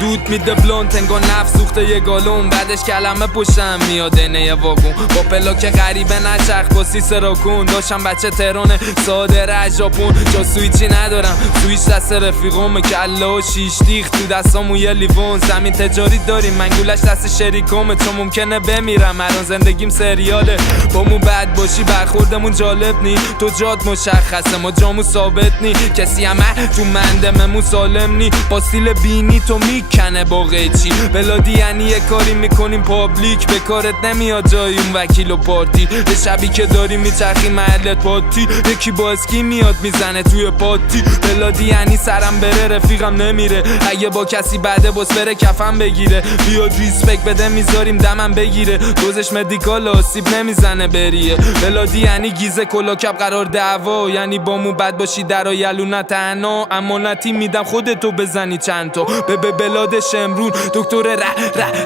دود میده بلونت انگار نفس سوخته یه گالون، بعدش کلمه پشتم میاد اینه واگون با پلاک غریبه نچرخ با سیس راکون. داشتم بچه تهران ساده از ژاپن، جا سویچی ندارم سویچ دست رفیقم، کله و شیش دیخ تو دستامو یه لیوان. زمین تجاری داریم منگولش دست شریکمه، چون ممکنه بمیرم الان زندگیم سریاله. با مو بد باشی برخوردمون جالب نی، تو جات مشخصه ما جامو ثابت نی، کسی همه تو مندممون سالم نی. با سیل بینی تو میکنه با قیچی بلادی، یعنی یه کاری میکنیم پابلیک به کارت نمیاد جای اون وکیل و پارتی. به شبی که داری میچرخی محلت پاتی، یکی با اسکی میاد میزنه توی پاتی. بلادی یعنی سرم بره رفیقم نمیره، اگه با کسی بعده باس بره کفن بگیره. بیاد ریسپکت بده میذاریم دمم بگیره، دوزش مدیکال آسیب نمیزنه بریه. بلادی یعنی گیزه کلاکب قرار دعوا، یعنی با مو بد باشی در یلو تنها امانتی میدم خودتو بزنی چند تا. به بلاد شمرون دکتر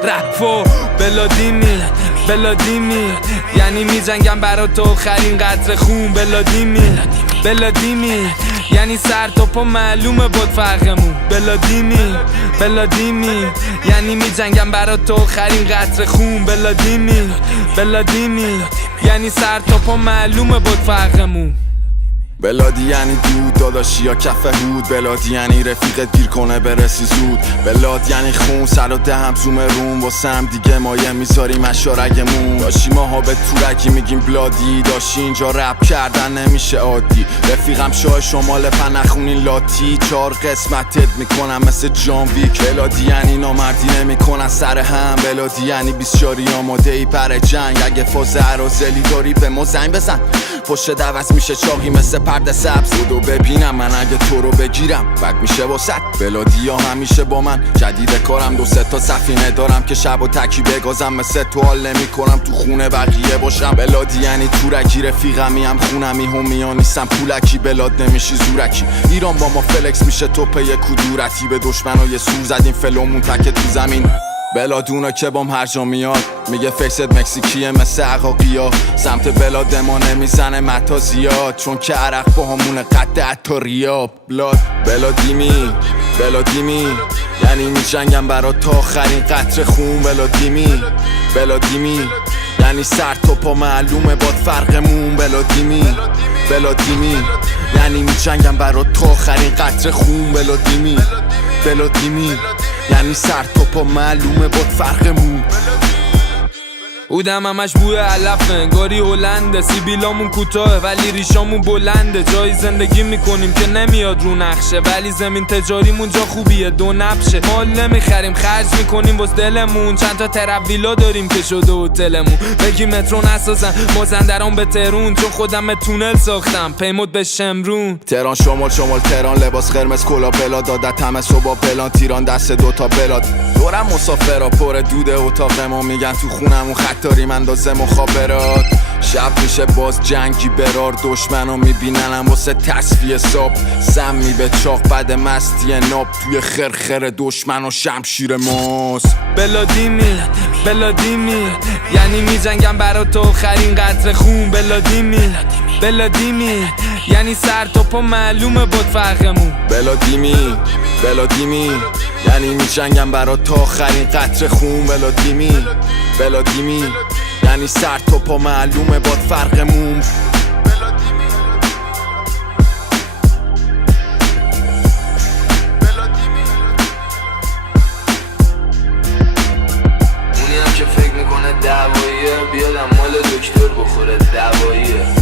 رفا بلادیمی یعنی میجنگم برا تو آخرین قطره خون. بلادیمی یعنی سر تا پا معلومه بود فرقمون. بلادیمی یعنی میجنگم برا تو آخرین قطره خون. بلادیمی یعنی سر تا پا معلومه بود فرقمون. بلادی یعنی دود داداشی یا کف هود، بلادی یعنی رفیقت گیر کنه برسی زود، بلاد یعنی خون سر و دهم زوم روم واسه هم دیگه مایه میذاریم اشارگمون. داشی ماها به تورکی میگیم بلادی، داشی اینجا رپ کردن نمیشه عادی. رفیقم شاه شمال پنخونی لاتی، 4 قسمتت میکنم مثل جان ویک. بلادی یعنی نامردی نمیکنن سر هم، بلادی یعنی 24 آماده ای پر جنگ. اگه فاز عرازلی داری به ما زنگ بزن، پشت دوست میشه چاقی مثل پرده سبز. بودو ببینم من اگه تو رو بگیرم بد میشه واسط. بلادی ها همیشه با من جدید کارم، 2-3 تا سفینه دارم که شب و تکی بگازم. مثل تو حال نمی کنم تو خونه بقیه باشم. بلادی یعنی تورکی رفیقمی هم خونمی همیا نیستم پولکی. بلاد نمیشی زورکی، ایران با ما فلکس میشه توپه یه کدورتی. به دشمنای سور زدیم فلومون تکه تو زمین. بلادونا که بام هر جا میاد میگه فیست مکزیکیه مثل عقاقیا. سمت بلاد ما نمیزنه متا زیاد، چون که عرق با همونه قد عطاریا. بلادیمی یعنی میجنگم برا تا آخرین قطره خون. بلادیمی یعنی سر تا پا معلومه باد فرقمون. بلادیمی یعنی میجنگم برا تا آخرین قطره خون. بلادیمی یعنی سر تا پا معلومه باد فرقمون. اودم همش بوی علف انگاری هلنده، سیبیلامون کوتاه ولی ریشامون بلنده. جایی زندگی میکنیم که نمیاد رو نقشه، ولی زمین تجاریمون جا خوبیه دو نبشه. مال نمیخریم خرج میکنیم باز دلمون، چند تا ترویلا داریم که شده هتلمون. بگی مترو نسازن مازندران به تهرون، چون خودم تونل ساختم پیمود به شمرون. تهران شمال تهران لباس قرمز کلا بلاد، عادت همه صبح پلان تیران دست 2 تا بلاد. دورم مسافرا پر دود اتاق ما، میگن تو خونمون داریم اندازه مخابرات. شب میشه باز جنگی برار، دشمنو میبیننم واسه تصفیه ساب. سمی به چاق بعد مستی ناب، توی خرخر دشمن و شمشیر ماست. بلادیمی یعنی میجنگم برا تو آخرین قطره خون. بلادیمی یعنی سر تا پا معلومه بود فرقمون. بلادیمی یعنی میجنگم برا تا آخرین قطره خون. بلادیمی یعنی سر تا پا معلومه باد فرقمون. اونی هم که فکر میکنه دعواییه، بیادم مال دکتر بخوره دواییه.